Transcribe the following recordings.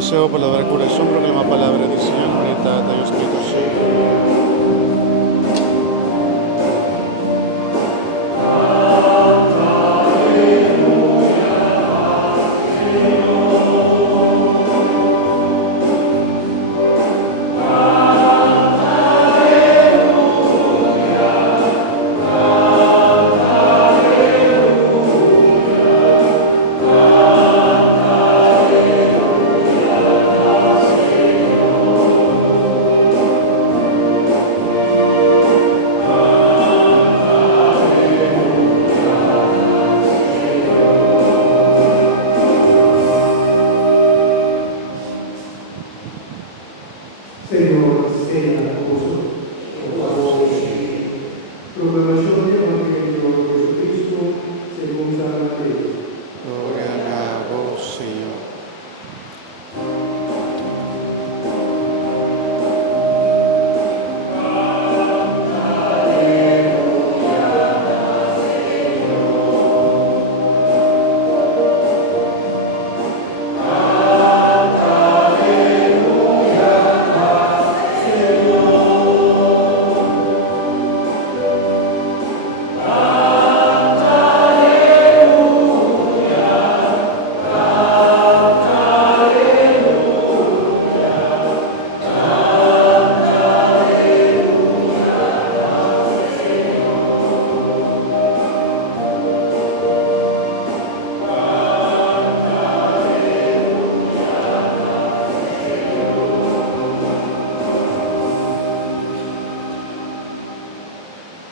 Vangelo por la curação, proclama a palavra do Senhor, meditada e Espírito Santo. Senhor, seja convosco. Proclamação do Evangelho de Jesus Cristo segundo São Mateus. Glória a vós, Senhor.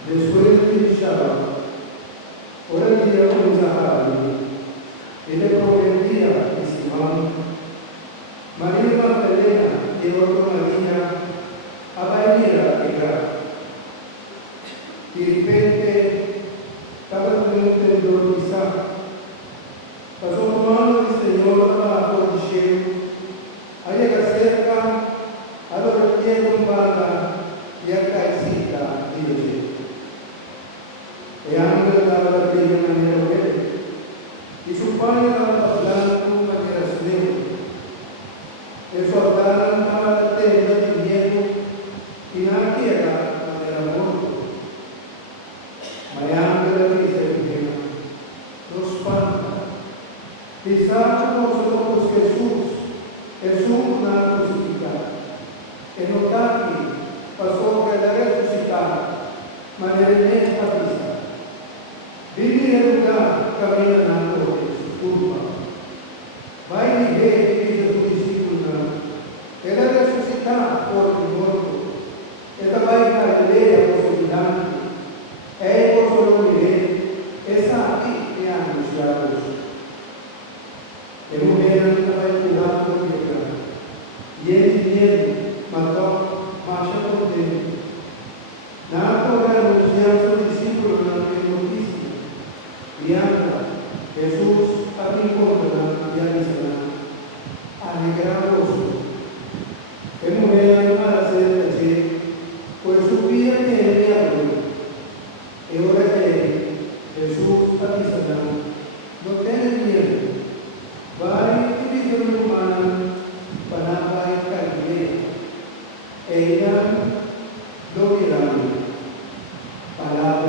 Después de Shabbat, oraría con Zaharia, y le prometía a Simón, María Magdalena y otra María, a venir a pegar. Y de repente, estaba tentando quizá, pasó tomando el Señor a todo cielo, a llegar cerca, a lo que tiene un banda y a caecita y de e anche dalla figlia in maniera verde. I suoi padri stavano parlando in maniera sveglia. E suo padre andava da tenda di dietro in chiesa ma era morto. Ma è anche la chiesa di lo spanta. Chissà come somos Jesús non ha crucificato. E notati passò per la resucitata, ma nell'ennesima vista. Vivi nel lugar camminando su curva. Vai di vedi che Gesù discipula. E la resuscità fuori di morto. E da vai a Galilea possibilità. E il vostro nome e sa chi è annunciato. E non era che vai curato di peccato. Ieri, ma dopo, marcia con te. Nato per annunciare suo discepolo nella notizia. Bianca, Jesús abrincona y avisará, alegraos. Que mujer para hacer así, pues supía que él le habló. Y ahora que Jesús avisará, no tenés miedo, vai y visión humana para vai Galilea. E irán lo verán. Palabra